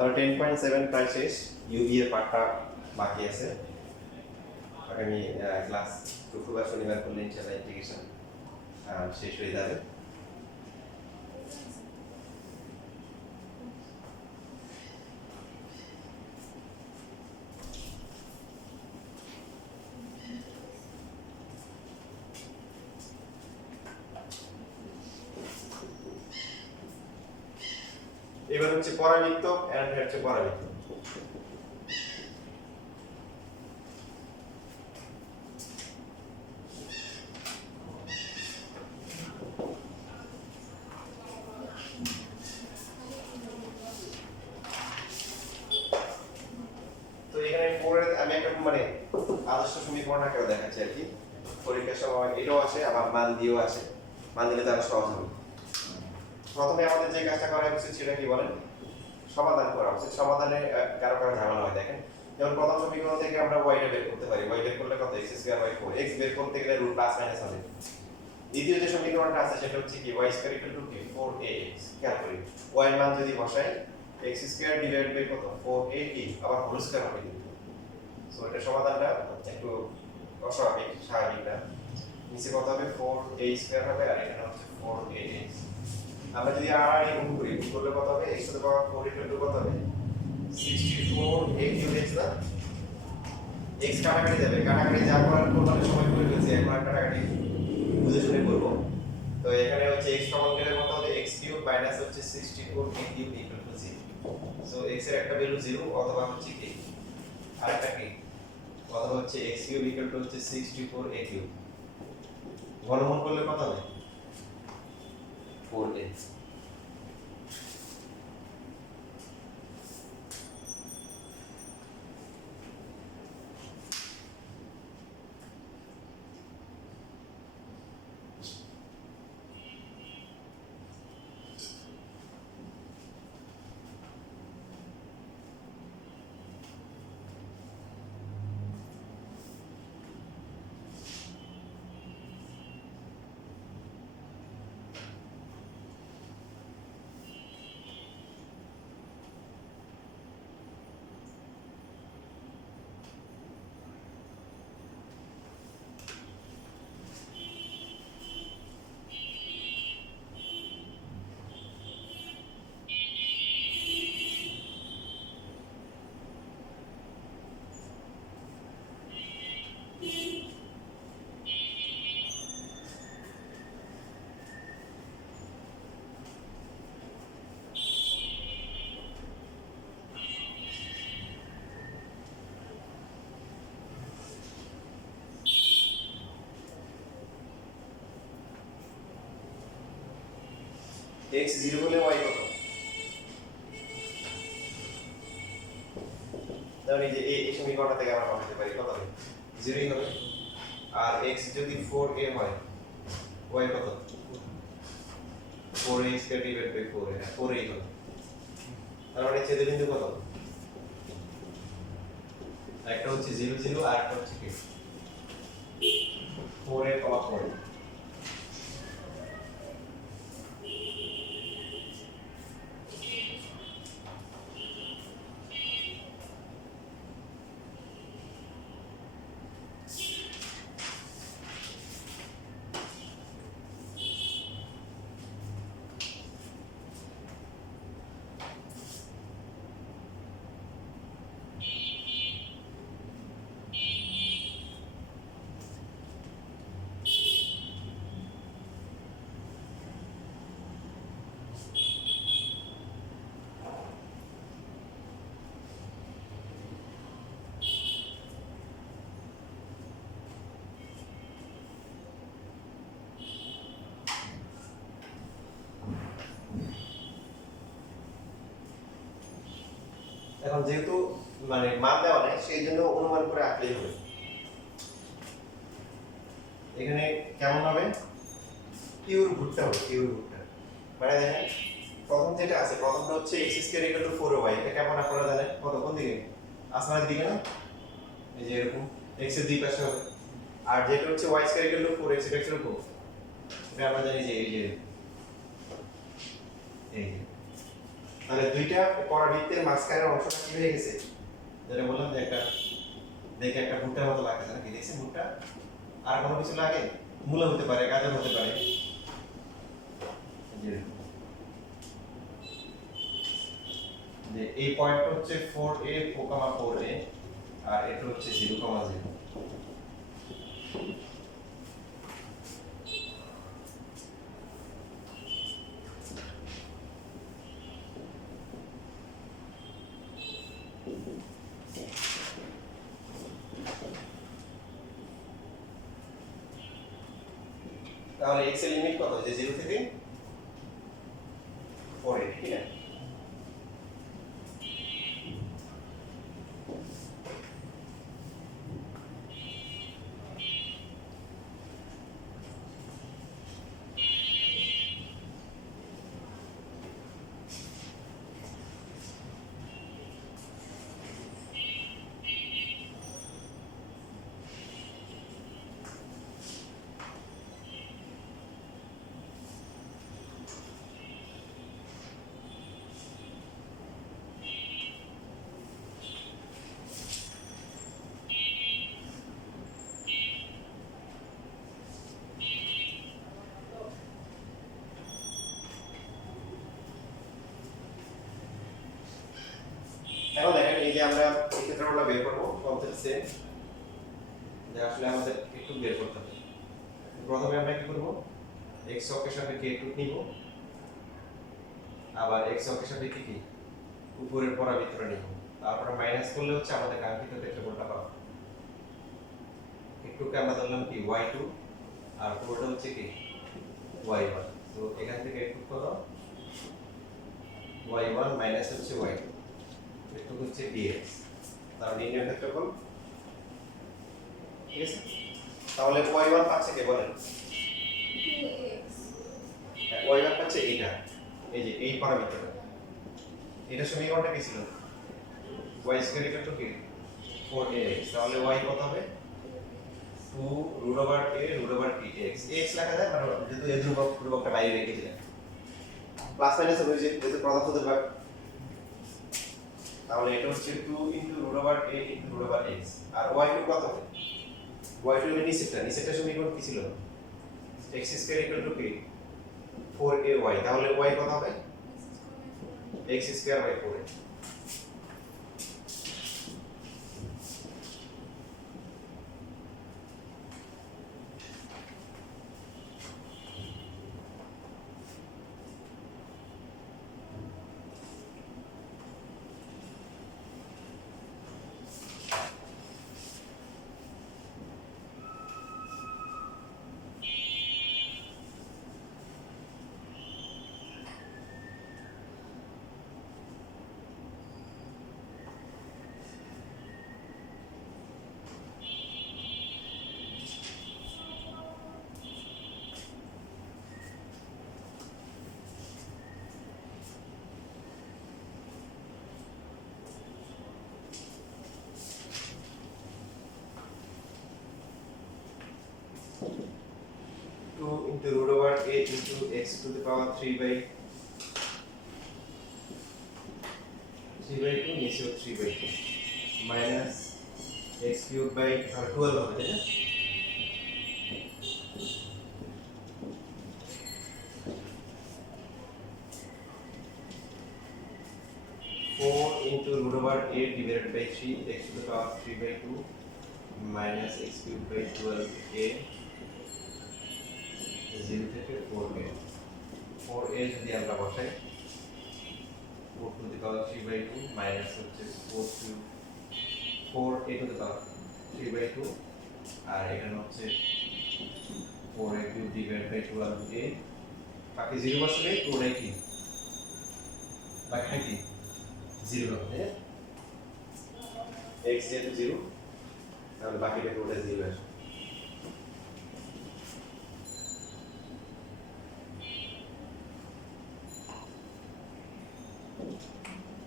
আর 10.7 প্রায় শেষ, ইউবি এর পার্টটা বাকি আছে। আগামী ক্লাস শুক্রবার শনিবার করলে ইনশাআল্লাহ ইন্টিগ্রেশন শেষ হয়ে যাবে। এবার হচ্ছে পরাবৃত্ত এন্ড হচ্ছে পরাবৃত্ত। তো এখানে পরে আমি একটা মানে আদর্শ সমীকরণ আকারে দেখাচ্ছি আর কি। পরীক্ষার সময় এটাও আসে, আবার মান দিয়েও আসে। মান দিলে তারা সহজ হবে। প্রথমে আমাদের যে কাজটা করা উচিত সেটা কি বলেন, সমাধান করা উচিত। সমাধানে কারো কারো ঝামেলা হয় দেখেন। যেমন প্রথম সমীকরণ থেকে আমরা y টা বের করতে পারি। y বের করলে কত, x স্কয়ার বাই 4। x বের করতে গেলে রুট প্লাস মাইনাস হবে। দ্বিতীয় যে সমীকরণটা আছে সেটা হচ্ছে কি, y স্কয়ার ইকুয়াল টু কি 4ax। খেয়াল করি y এর মান যদি বসাই, x স্কয়ার ডিভাইড বাই কত 4a আবার হোল স্কয়ার হবে কিন্তু। সো এটা সমাধানটা একটু অস্বাভাবিক, স্বাভাবিক না। নিচে কত হবে 4a স্কয়ার হবে, আর এখানে হচ্ছে 4ax। আমরা যদি আর গুণ করি, গুণ করলে কত হবে, x to the power 4 equal to কত হবে 64a কিউব x না। x কাটাকাটি যাবে, কাটাকাটি যা করার কোরবানির সময় করে ফেলছি, এখন আর কাটাকাটি বুঝে শুনে করব। তো এখানে হচ্ছে x সমান গেলে কত হবে, x কিউব মাইনাস হচ্ছে 64a cube equal to 0। So x এর একটা ভ্যালু 0 অথবা হচ্ছে কি আরেকটা কি, অথবা হচ্ছে x কিউব ইকুয়াল টু হচ্ছে 64a কিউব। ঘনমূল করলে কত হবে 4a। x 0 হলে y কত, তাহলে এই যে এই সমীকরণটা থেকে আমরা পাঠাতে পারি কত হবে 0ই হবে। আর x যদি 4a হয়, y কত 4a square divide by 4a, 4a হবে। তার মানে ছেদ বিন্দু কত, একটা হচ্ছে 0 0 আর একটা হচ্ছে কি 4a, 4a। এখন যেহেতু মানে মান দেওয়া নেই, সেই জন্য অনুমান করে আঁকলেই হবে। এখানে কেমন হবে, পিওর ভুট্টা হবে, পিওর ভুট্টা। মানে দেখেন প্রথম যেটা আছে, প্রথমটা হচ্ছে x square equal to 4y। এটা কেমন আপনারা জানেন, কত কোন দিকে, আসমানের দিকে না, এই যে এরকম x এর দুই পাশে হবে। আর যেটা হচ্ছে y square equal to 4x, এটা হচ্ছে এরকম, এটা আমরা জানি যে এই যে এই তাহলে দুইটা পরাবৃত্তের মাঝখানের অংশটা কি হয়ে গেছে, যেটা বললাম যে একটা দেখে একটা ভুট্টার মতো লাগতেছে নাকি, দেখছেন ভুট্টা? আর কোনো কিছু লাগে? মূলা হতে পারে, গাজর হতে পারে। যে এই পয়েন্টটা হচ্ছে 4a 4,4a আর এটা হচ্ছে 0,0। তাহলে x এর লিমিট কত, যে 0 থেকে 4a, ঠিক আছে? এখন দেখেন এই যে আমরা এই ক্ষেত্রটা বের করব কমপ্লিট সেম, যে আসলে আমাদের একটু বের করতে হবে। প্রথমে আমরা কি করব, x অক্ষের সাপেক্ষে একটু নিব, আবার x অক্ষের সাপেক্ষে কি উপরের পরাবৃত্তটা নিব, তারপরে মাইনাস করলে হচ্ছে আমাদের কাঙ্ক্ষিত ক্ষেত্রফলটা পাবো। একটুকে আমরা ধরলাম কি y2 আর পুরোটা হচ্ছে কি y1। তো এখান থেকে একটু করো y1 মাইনাস হচ্ছে y2, একটু হচ্ছে dx, তার নির্ণয় ক্ষেত্রফল, ঠিক আছে? তাহলে y1 পাচ্ছে কে বলেন? 2x y1 পাচ্ছে এটা, এই যে এই পরামিতিটা, এটা সমীকরণটা কি ছিল? y স্কয়ার ইকুয়াল টু কি 4ax, তাহলে y কত হবে? 2 root over a root over t x, x লেখা যায় মানে যেহেতু এই ধ্রুবকটা বাইরে রেখেছিলেন, প্লাস মাইনাস হবে যেহেতু প্রদত্ত ধ্রুবক, তাহলে এটা হচ্ছে 2 into root over a into root over x। আর y2 কত হবে? y2 এর নিচেরটা সমীকরণ কি ছিল? x স্কয়ার ইকুয়াল টু কি 4ay, তাহলে y কত হবে? x square by 4a। Into root over a into x to the power 3 by 2 নিচে 3 by 2 minus x cube by 12 হবে, তাই না? into root over a divided by 3 x to the power 3 by 2 minus x cube by 12a 0 থেকে 4a, 4a যদি আমরা বসাই 4 to the power 3 by 2 minus হচ্ছে 4a to the power 3 by 2 আর এখানে হচ্ছে 4a cube divided by 12a, বাকি 0 বসালে পুরোটাই কি বাকি কি 0 হবে, x যেহেতু 0 তাহলে বাকিটা পুরোটা 0 আসবে।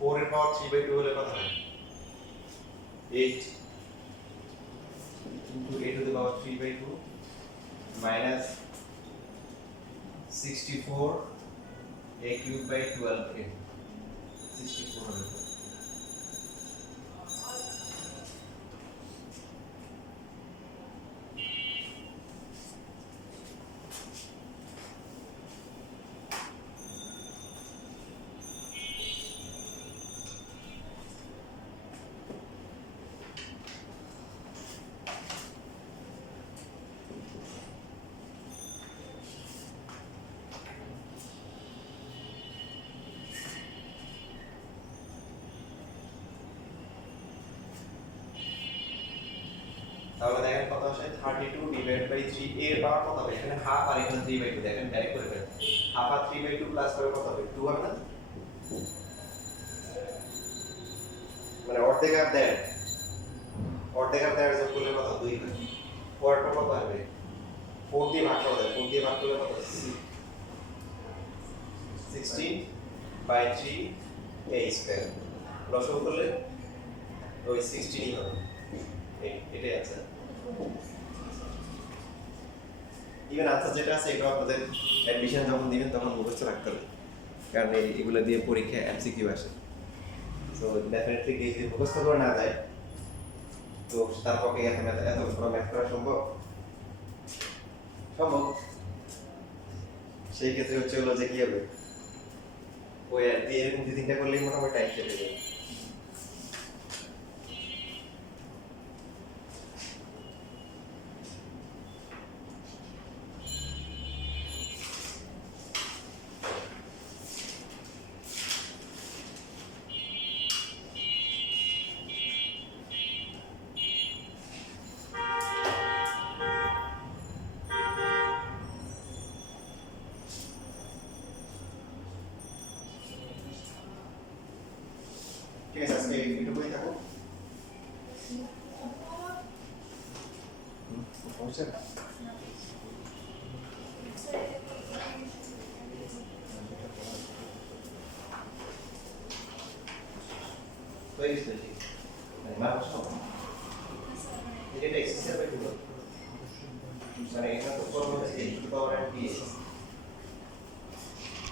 फोर এর পাওয়ার 3 বাই 2 হলে কত হয়? 8 into a to the power 3 by 2 minus 64 a cube by 12a 64 হবে। তাহলে দেখেন কত আসে 32 ডিভাইড বাই 3 এর পাওয়ার কত হবে এখানে হাফ আর এখানে 3/2 দেখেন ডাইরেক্ট করে ফেলেন হাফ আর 3/2 প্লাস করে কত হবে 2 হবে না মানে অর্ধেক আর দেড় যোগ করলে কত 2 হয় কোয়ার্টার কত হবে 4 দিয়ে ভাগ করে দেয় 4 দিয়ে ভাগ করলে কত 16 বাই 3 a স্কয়ার লসাগু করলে ওই 16 ই হবে এটাই আছে ইভেন আনসার যেটা আছে এটা আপনাদের অ্যাডমিশন যখন দিবেন তখন মুখস্থ রাখতে হবে কারণ এগুলো দিয়ে পরীক্ষায় এমসিকিউ আসে সো ডেফিনেটলি যদি মুখস্থ করে না যায় তো তার পক্ষে এত বড় ম্যাথ করা সম্ভব সম্ভব সেই ক্ষেত্রে হচ্ছে হলো যে কি হবে ওই এরকম 2-3টা করলেই মোটামুটি টাইম শেষ হয়ে যাবে ঠিক আছে আজকে এইটুকুই থাকো বুঝছেন হয়ে গেছে ঠিক মা বসো এটা এক্সারসাইজ হবে কি মানে এটা তো করবো এই টু পাওয়ার এন্ড